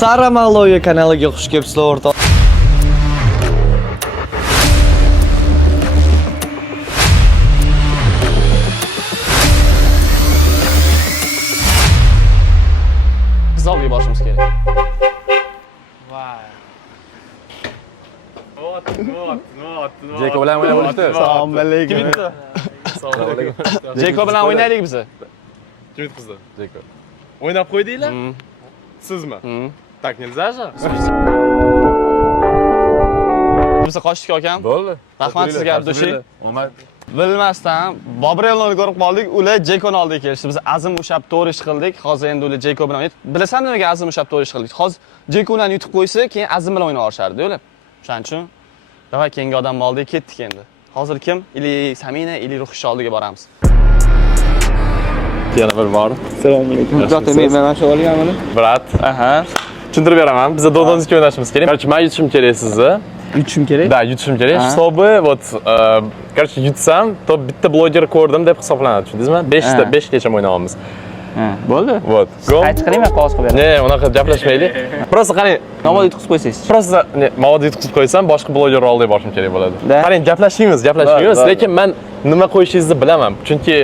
Sara Maloya kanaliga xush kelibsizlar o'rtoq. Zalga borishimiz kerak. Jeko bilan o'ynab bo'lishdi. Assalomu alaykum. Kim bitti? Jeko bilan o'ynaylik biz. Kim yutqizdi? Jeko. O'ynab qo'ydinglar? Sizmi? Tak nельзя же? Biz qochdik akam. Bo'ldi. Rahmat sizga Abdushi. Bilmasdan Bobrelni ko'rib qoldik, ular Jekoni oldiga kelishdi. Biz azim ushab to'g'ri ish qildik. Hozir endi ular Jeko bilan o'ynaydi. Bilasan nimaga azim ushab to'g'ri ish qildik? Hozir Jeko bilan yutib qo'ysa, keyin azim bilan o'ynay olishardi, ular. O'shaning uchun davay keyingi odamni oldiga ketdik endi. Hozir kim? Ili Samina, ili Ruhish oldiga boramiz. Yana bir bor. Assalomu alaykum. Zaten men shu olganman. Brat. Aha. Tushuntirib beraman. Biz Dodonskiy o'ynashimiz kerak. Короче, men yutishim kerak sizni. Yutishim kerak. Da, yutishim kerak. Hisobi вот короче, yutsam, to bitta bloger ko'rdim deb hisoblanadi, tushundingizmi? 5 gacha o'ynayapmiz. Ha, bo'ldi. Вот. Gol. Qayt qilmayman, qog'oz qilib beraman. Ne, unaqa gaplashmaylik. Просто qarang, Nomad yutqizib qo'ysangiz. Просто mavod yutqizib qo'ysam, boshqa bloger oldiga borishim kerak bo'ladi. Da. Qarang, gaplashamiz, lekin men nima qo'yishingizni bilaman. Chunki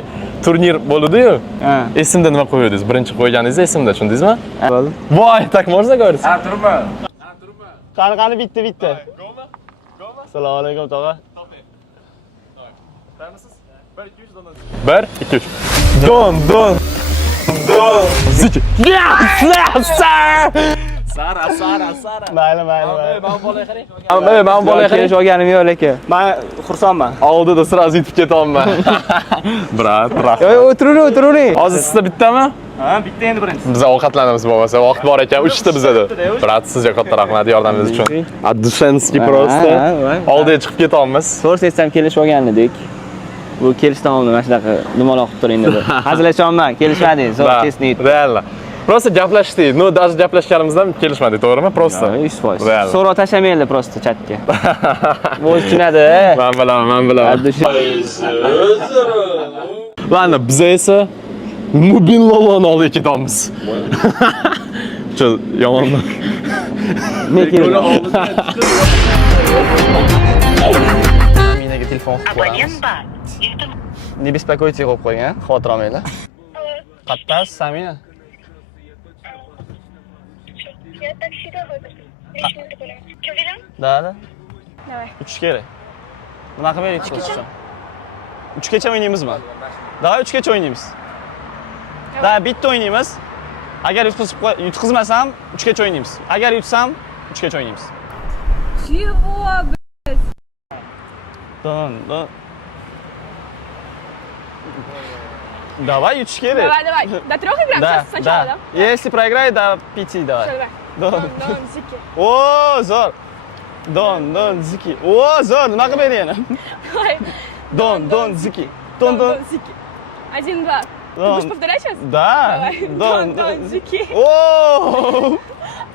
turnir bo'ldi-yu. Ha. Esimda nima qo'yardingiz? Birinchi qo'yganingiz esimda, tushundingizmi? Bo'ldi. Voy, tak можно говорить? Qani bitta. Assalomu alaykum tog'a. 1, 2, 3. Don. Ziki. Sara. Mayli. Men bolay Kelish olganim yo'q lekin. Men xursandman. Oldida sразу yetib ketyapman. Brat, rahmat. Yo'q, o'tiravering. Hozir sizda bittami? Ha, bitta endi birinchi. Biz ovqatlanamiz bo'lmasa, vaqt bor ekan, 3 ta bizada. Brat, sizga katta rahmat yordamingiz uchun. Adushenskiy просто. Oldiga chiqib ketyapmiz. So'rsangiz ham kelishib olgan edik. Bu kelishdan oldin mana shunaqa dumaloq qilib turing dedi. Hazillashyapman, kelishmadingiz, zo'r chestni. Reально. Просто gaplashdik. No, даже gaplashganimizdan kelishmadik, to'g'rimi? Просто. 100%. So'rov tashlamaydi просто chatga. Bu tushunadi. Men bilaman. Ладно, biz esa Mubin Loloni oldiga ketyapmiz. Shu yomonmi? Men keldim. Minaga telefon qilib qo'yamiz. Не беспокойте qo'yib qo'ying, xavotir olmanglar. Qattas, Samina. Я таксида выйду. 5 минут bo'laman. Kim bilan? Da. Давай. 3 kerak. Nima qilib beraylik siz uchun? 3 kecha o'ynaymizmi? Davay 3 kecha o'ynaymiz. Da, bitta o'ynaymiz. Agar yutqizmasam 3 kecha o'ynaymiz. Agar yutsam 3 kecha o'ynaymiz. Чего, блядь? Don. Давай, yutish kerak. Давай. До 3 играем сначала, да? Если проиграю, до 5 давай. Давай. Don. Зики. O, zo'r. Don, ziki. O, zo'r. Nima qilib berayini? Давай. Don, ziki. Don. Зики. 1-2. Ты Don. будешь повторять сейчас? Da. Давай. Дон, зики. O!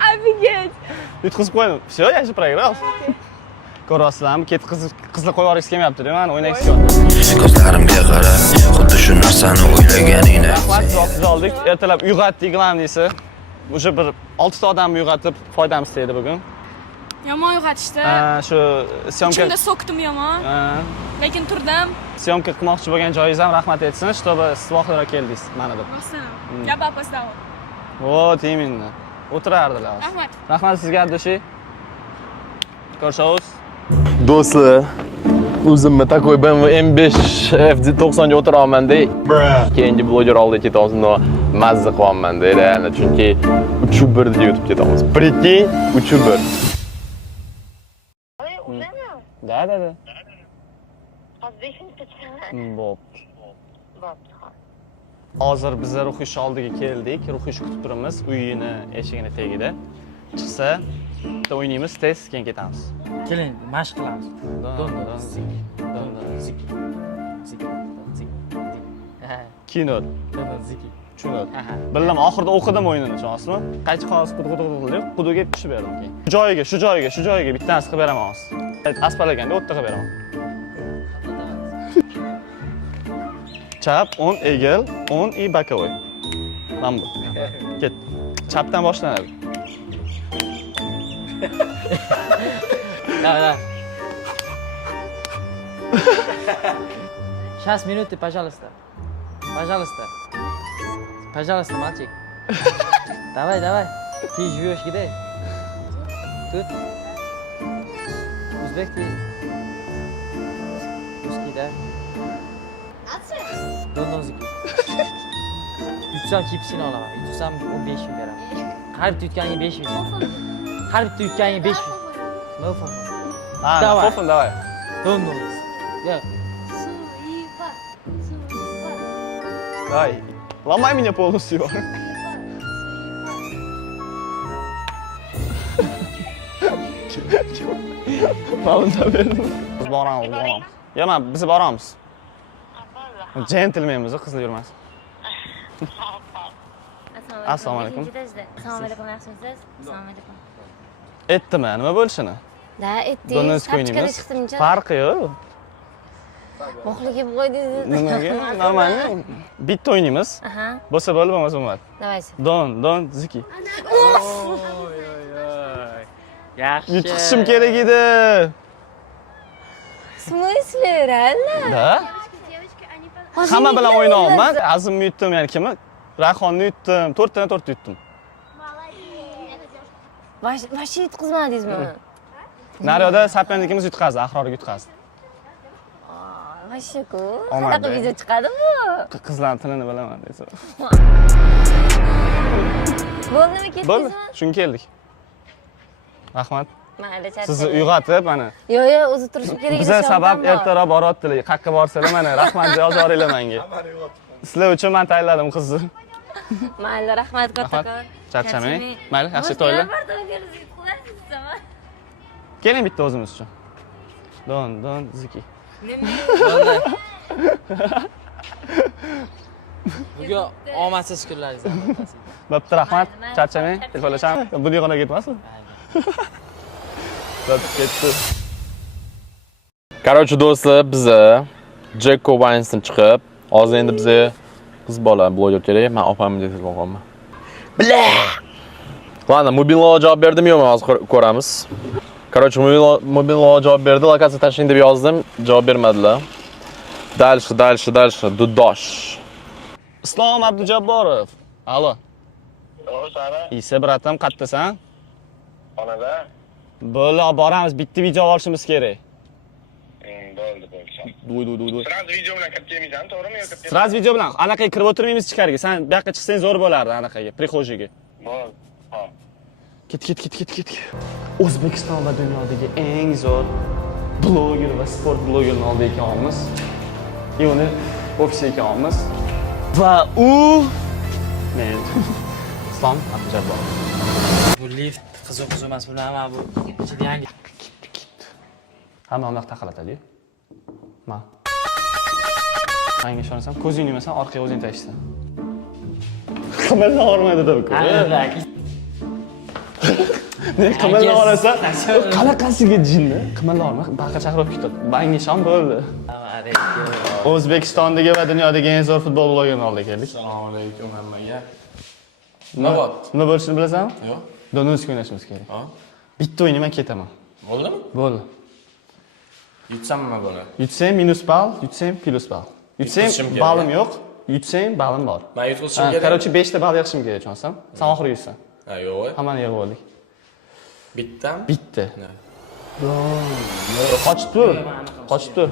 Офигеть. Yutqizib qo'ydim. Всё, я же проиграл. Ko'ryapsizlarmi? Ket qizlar qo'yib yuborgisi kelmayapti-da, men o'ynagisi kelmayapti. Ko'zlarimga qara, xuddi shu narsani o'ylaganingni. Rahmat, siz oldik. Ertalab uyg'otdik, glavniysi. O'sha bir 6 ta odamni uyg'otib foydamiz tegdi bugun. Yomon uyg'otishdi. Shu syomka Ichimda so'kdim yomon. Lekin turdim. syomka qilmoqchi bo'lgan joyingiz ham rahmat aytsin, чтобы siz vaqtida keldingiz mana deb. Rostdan. Я бы опоздала. Вот именно. O'tirardilar. Rahmat. Rahmat sizga Abdushi. Ko'rishamiz. Do'stlar, o'zimni такой BMW M5 FD90 ga o'tiraman-da. Keyingi bloger oldiga ketyapmiz, no mazza qilyapman-da, reально, chunki 3-1 deb yutib ketyapmiz. Прикинь, 3-1. Уже? Da. Bo'p. Hozir biz Ruhish oldiga keldik. Ruhish kutib turamiz, uyini eshigini tagida. Chiqsa, bitta o'ynaymiz, tez keyin ketamiz. Keling, mashq qilamiz. Don. Kino. Tushunadi. Bilaman, oxirida o'qidim o'yinini, tushunasizmi? Qaychi qog'oz quduq quduga tushib berdim keyin. Shu joyiga bitta narsa qilib beraman hozir. Aspalaganda o'tda qilib beraman. Chap, 10 egil, 10 и боковой. Mana bu. Ket. Chapdan boshlanadi. Давай. 6 минут, пожалуйста. Пожалуйста. Пожалуйста, мальчик. Давай. Ты живешь где? Тут? Узбек ты? Русский, да? Dondonziki. Yutsam kepsini olaman. Yutsam 15 ming beraman. Har bitta yutganiga 5 ming. Har bitta yutganiga 5 ming. Mofon. Ha, Давай. Hofun, давай. Dondonz. Yo. Давай. Ломай меня полностью. Malında verdim. Biz boramiz. Yana biz boramiz. Gentlemenmiz, qizlar yurmas. Assalomu alaykum. Assalomu alaykum, yaxshimisiz? Assalomu alaykum. Aytdimi, nima bo'lishini? Da, aytdingiz. Do'nimiz Sapchikada ko'ynimiz. chiqdimcha. Farqi yo'q. Mo'xligi qo'ydingiz. Nimaga? Normal. Bitta o'ynaymiz. Aha. Bo'lsa bo'ldi, bo'lmasa bo'lmadi. Давайте. Don, ziki. Yaxshi. Yutqizishim kerak edi. В смысле, реально? Da? Hamma bilan o'ynayapman. Azimni yutdim, ya'ni kimni? Rayhonni yutdim. 4 tadan 4 yutdim. Вообще yutqizmadingizmi? Naryoqda sapandikimiz yutqazdi, Ahrorga yutqazdi. Voshku. Omad Qanaqa be. video chiqadi bu? Qizlarning tilini bilaman desa. Bo'ldimi, Bo'ldi, ketdingizmi? shunga keldik. Rahmat. Mayli, charchadim. Sizni uyg'otib, mana Yo, o'zi turishim kerak edi. biza sabab shomdan bor. ertaroq boryaptilar. Qayerga borsalar, mana rahmat yozoringlar menga. Sizlar uchun men tayyorladim qizni. Mayli, rahmat kattakon. Charchamang. Mayli, yaxshi to'ylar. Keling bitta o'zimiz uchun. Don, ziki. Bugun omadsiz kunlaringizdan bittasi. Bo'pti, rahmat. Charchamang. Telefonlashamiz. Buni xonaga ketmasin. Bo'pti, ketdi. Короче, do'stlar, biza Jacko Weinstein chiqib, hozir endi bizga qiz bola bloger kerak. Men opamni deb telefon qilaman. Bla! Ладно, mobilga javob berdim yo'qmi, hozir ko'ramiz. Короче, mobilga javob berdi, lokatsiya tashing deb yozdim, javob bermadilar. Дальше, Dudosh. Islom Abdujabborov. Alo. Isa bratam, qayerdasan? Xonada. Bo'ldi, boramiz. Bitta video olishimiz kerak. Bo'ldi. Duy. Sraz video bilan kirib kelmaysan, to'g'rimi yoki? Sraz video bilan anaqaga kirib o'tirmaymiz ichkariga. Sen bu yoqqa chiqsang zo'r bo'lardi anaqaga, prixojiga. Bo'ldi. Ha. Ket. O'zbekiston va dunyodagi eng zo'r bloger va sport blogerini oldi ekanmiz. Uni ofisi ekanmiz. Va u men Islom Abdujabborov. Bu lift qiziq emas, buni hamma bu ichida yangi. Hamma unaqa taqalatadi-yu. Men ishonsam, ko'zingni yumasan, orqaga o'zing tashlaysan. Qimilni olmaydi-da u. Ne qimilni olasan? Qanaqasiga jinni? Qimilni olma, baqa chaqirib ketadi. Banga ishon bo'ldi. O'zbekistondagi va dunyodagi eng zo'r futbol blogerini oldik keldik. Assalomu alaykum hammaga. Nima bo'lishini bilasanmi? Yo'q. Donus o'ynashimiz kerak. Ha? Bitta o'ynaman, ketaman. Bo'ldimi? Bo'ldi. Yutsam nima bo'ladi? Yutsang minus ball, yutsang plus ball. Yutqizishim Yutsang kerak. ballim yo'q, yutsang ballim bor. Men yutqizishim kerak. Короче, 5 ta ball yig'ishim kerak, tushunsan? Sen oxiriga yutsan. Ha, yo'q. Hammani yig'ib oldik. Bittami? Bitta. Ne? Qochib tur.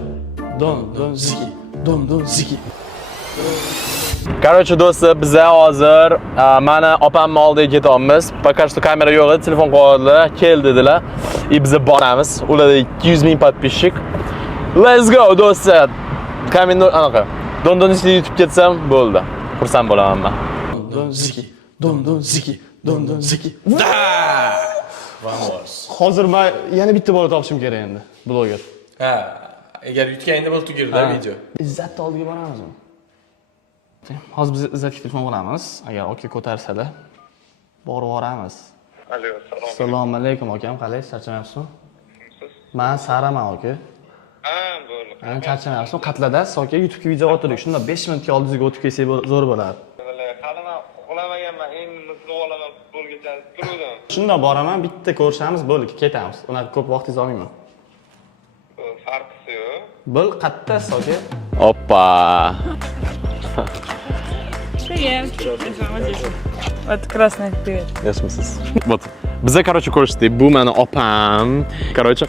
Don, ziki. Короче, do'stlar, biza hozir mana opamni oldiga ketyapmiz. Пока что kamera yo'q edi, telefon qo'ydilar, kel dedilar. Biz boramiz. Ularda 200 ming подписчик. Let's go, do'stlar. Kamin anaqa. Don yutib ketsam bo'ldi. Xursand bo'laman men. Don, ziki. Vamos. Hozir men yana bitta bola topishim kerak endi, bloger. Ha, agar yutganingda bo'lib tugirdi video. Izzatni oldiga boramizmi? Hozir biz Izzatga telefon qilamiz. Agar aka ko'tarsalar, borib boramiz. Alo, Assalomu alaykum akam, qalaysiz? Charchamayapsizmi? Men Saraman aka. Ha, bo'ldi. Men charchamayapsizmi? Qatlada soka YouTube'ga video o'tirdik. Shunda 5 minutga oldingizga o'tib kelsak zo'r bo'lardi. Hali men uxlamaganman, endi nutqib olaman, bo'lgacha turuvdim. Shunda boraman, bitta ko'rishamiz, bo'ldi, ketamiz. Unaqa ko'p vaqtingizni olmayman. Farqisi yo'q. Bo'l, qattasiz, aka. Oppa. Вот красный привет. Yaxshimisiz? Вот. Biza, короче, ko'rishdik. Bu meni opam. Короче,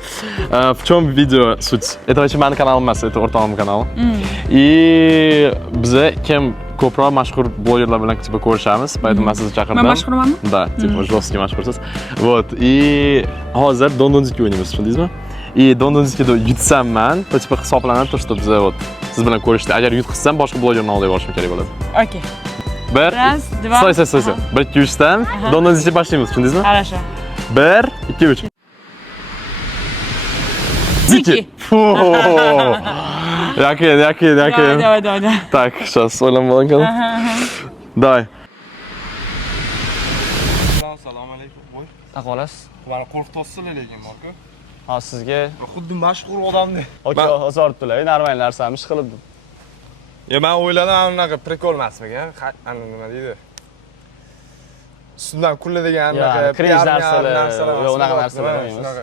в чем видео суть? Это вообще mani kanalim emas, это o'rtog'im kanali. И biza kim ko'proq mashhur blogerlar bilan tипа ko'rishamiz. Поэтому men sizni chaqirdim. Men mashhurmanmi? Да, типа жесткий mashhursiz. Вот. И hozir Dondonziki o'ynaymiz, tushundingizmi? И Dondonzikida yutsam men, tипа hisoblanadi, то что biza вот siz bilan ko'rishdik. Agar yutqizsam, boshqa blogerni olib borishim kerak bo'ladi. Окей. Bir, Раз, два. Sтой. Bir, ikki, uchdan Dondonzikda boshlaymiz, tushundingizmi? Хорошо. Bir, ikki, uch. Ziki. Yakin. Давай. Так, сейчас o'ylanib oling. Давай. Assalomu alaykum. Taqolasiz. Meni qo'rqityapsiz lekin aka. Ha, sizga Xuddi mashhur odamdek. aka ozoribdilar, normal narsani ish qilibdi. Men o'yladim, unaqa prikol emasmikan? Nima deydi? Ustidan kuladigan unaqa cringe narsalar, yo'q, unaqa narsalar emas. emas.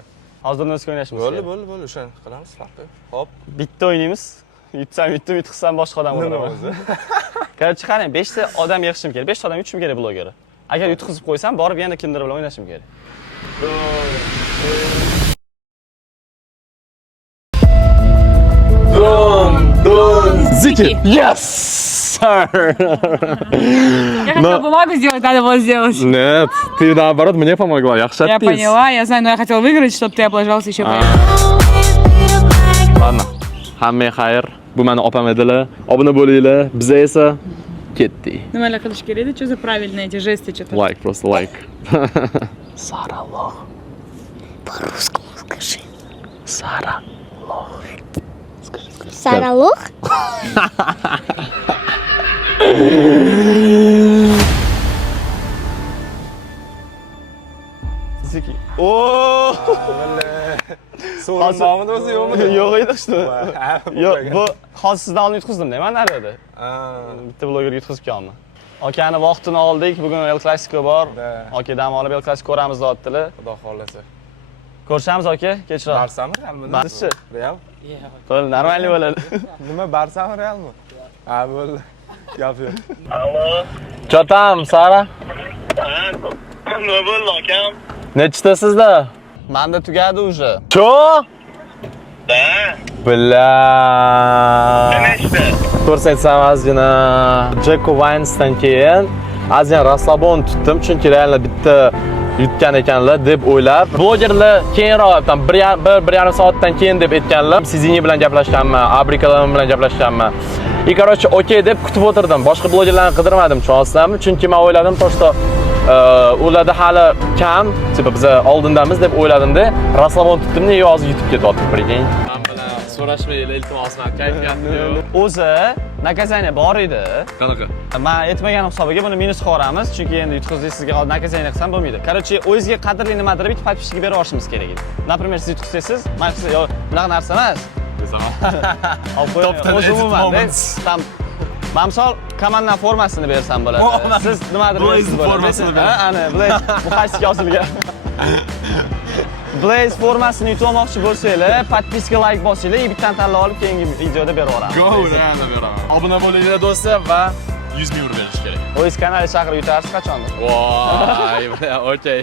Hozir nima o'ynashimiz kerak? Bo'ldi, o'shani qilamiz farqi. Hop. Bitta o'ynaymiz. Yutsam yutdim, yutqizsam boshqa odam bo'laman. Qarchi qarang, 5 ta odam yig'ishim kerak, 5 ta odam yutishim kerak blogerga. Agar yutqizib qo'ysam, borib yana kimdir bilan o'ynashim kerak. Ziki. Yes, sir. Я хотела бумагу сделать, надо было сделать. Нет, ты наоборот мне помогла. Yaxshi Я aytdingiz. поняла, я знаю, но я хотела выиграть, чтобы ты облажался еще поехал. Ладно. Hammaga xayr. Bu meni opam edilar. Obuna bo'linglar. Biz esa ketdik. Nima qilish kerak edi? Что за правильные эти жесты что-то? Like, просто like. Sara Loh. По-русски скажи. Sara. Saralох? Ziki. Oo! So'rab nomini o'zi yo'qmi? Yo'q edi işte. Yo'q, bu hozir sizdan oldin yutqizdim-da, men narada. Bitta blogerga yutqizib keldim. Akani vaqtini oldik. Bugun El Clasico bor. Aka dam olib El Clasico ko'ramiz deyaptilar. Xudo xolasa. Ko'rishamiz aka, kechroq. Barsami, Realmi? Barcha. Real? Bo'ldi, normal bo'ladi. Nima Barsami, Realmi? Ha, bo'ldi. Gap yo'q. Что там, Sara? Nima bo'ldi akam? Nechtasizda? Menda tugadi уже. Cho? Da. Bla. Nechta? To'g'ri aytsam, ozgina Jacko Wines'dan keyin ozgina raslabon tutdim, chunki real bitta yutgan ekanlar deb o'ylab. Blogerlar keyinroq, tam 1,5 soatdan keyin deb aytganlar. Sizini bilan gaplashganman, Abrikalar bilan gaplashganman. И короче, okey deb kutib o'tirdim. Boshqa blogerlarni qidirmadim, tushunasizlarmi? Chunki men o'yladim, to'g'ri ularda hali kam, tipa biz oldindamiz deb o'yladim-da. Raslabon tutdim-da, hozir yutib ketyapti, prikeng. Men bilan so'rashmaylar, iltimos, men kayfiyatni yo'q. O'zi nakazaniya bor edi. Qanaqa? Men aytmagan hisobiga buni minus qilamiz, chunki endi yutqizdik sizga nakazaniya qilsam bo'lmaydi. Короче, o'zingizga qadrli nimadir bitta podpishkaga berib yuborishimiz kerak edi. Например, siz yutqizsangiz, men yo bunaqa narsa emas. O'zi umuman, tam men misol komandaning formasini bersam bo'ladi. Siz nimadir berasiz bo'ladi. Ha, ana, Blaze bu qaysi yozilgan? Blaze formasini yutmoqchi bo'lsanglar, podpiska, like bosinglar, bittadan tanlab olib keyingi videoda berib yuboramiz. Go, real beraman. Obuna bo'linglar do'stlar va 100 ming euro berish kerak. O'z kanalga chaqirib yutarsiz qachondir? Voy, okey.